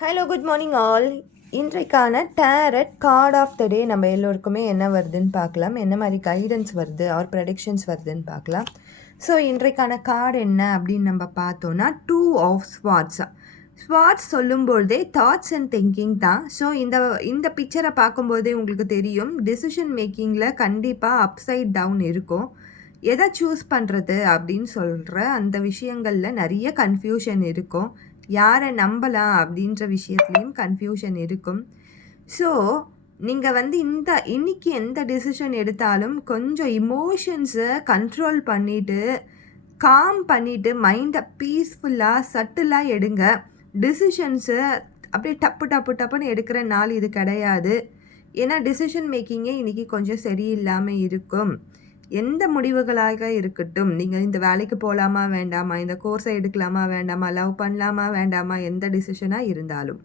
Hello good morning all. இன்றைக்கான tarot card of the டே நம்ம எல்லோருக்குமே என்ன வருதுன்னு பார்க்கலாம். என்ன மாதிரி கைடன்ஸ் வருது ஆர் ப்ரெடிக்ஷன்ஸ் வருதுன்னு பார்க்கலாம். ஸோ இன்றைக்கான கார்டு என்ன அப்படின்னு நம்ம பார்த்தோன்னா 2 ஆஃப் ஸ்வாட்ஸ். ஸ்வாட்ஸ் சொல்லும்போதே தாட்ஸ் அண்ட் திங்கிங் தான். ஸோ இந்த பிக்சரை பார்க்கும்போதே உங்களுக்கு தெரியும் டிசிஷன் மேக்கிங்கில் கண்டிப்பாக அப்சைட் டவுன் இருக்கும். எதை சூஸ் பண்ணுறது அப்படின்னு சொல்கிற அந்த விஷயங்களில் நிறைய கன்ஃபியூஷன் இருக்கும். யாரை நம்பலாம் அப்படின்ற விஷயத்துலேயும் கன்ஃபியூஷன் இருக்கும். ஸோ நீங்கள் இன்னைக்கு எந்த டிசிஷன் எடுத்தாலும் கொஞ்சம் இமோஷன்ஸை கண்ட்ரோல் பண்ணிவிட்டு காம் பண்ணிவிட்டு மைண்டை பீஸ்ஃபுல்லாக சட்டிலாக எடுங்க. டிசிஷன்ஸை அப்படியே டப்பு டப்பு டப்புன்னு எடுக்கிற நாள் இது கிடையாது. ஏன்னா டிசிஷன் மேக்கிங்கே இன்றைக்கி கொஞ்சம் சரியில்லாமல் இருக்கும். எந்த முடிவுகளாக இருக்கட்டும், நீங்கள் இந்த வேலைக்கு போகலாமா வேண்டாமா, இந்த கோர்ஸை எடுக்கலாமா வேண்டாமா, லவ் பண்ணலாமா வேண்டாமா, எந்த டிசிஷனாக இருந்தாலும்